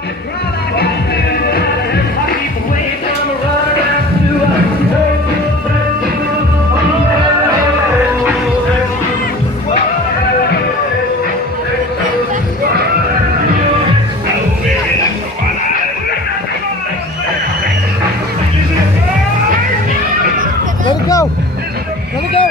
Let it go! Let it go!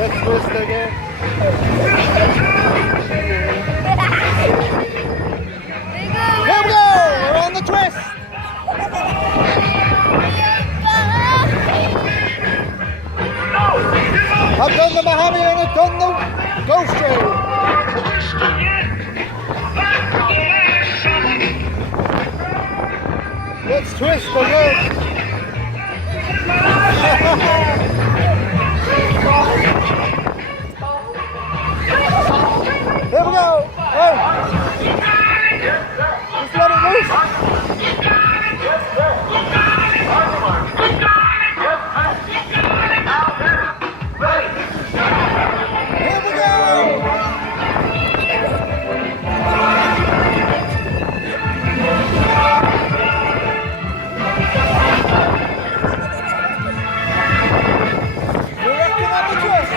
Let's twist again. Here we go! We're on the twist! I've done the Miami and I've done the Ghost Trail. Let's twist again. Here we go! Hey! Just let it loose! Here we go! We're rocking on the twist!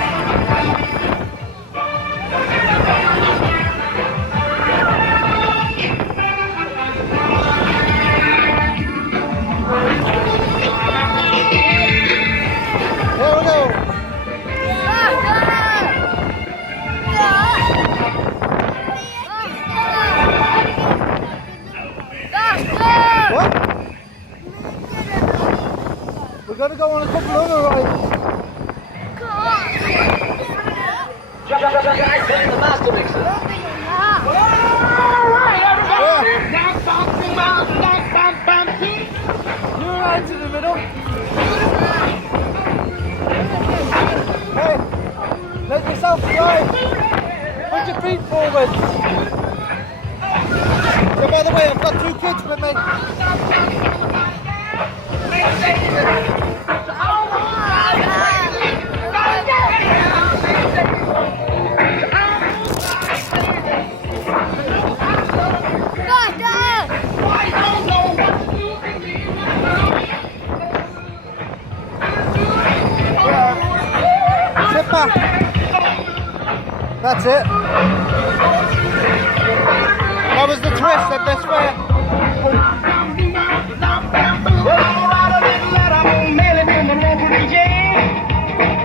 Here we go. What? We're going to go on a couple other rides. The master mixer. You're right in the middle. Hey, let yourself drive. Put your feet forward. So by the way, I've got 2 kids with me. Sit back. That's it. That was the twist at this fair.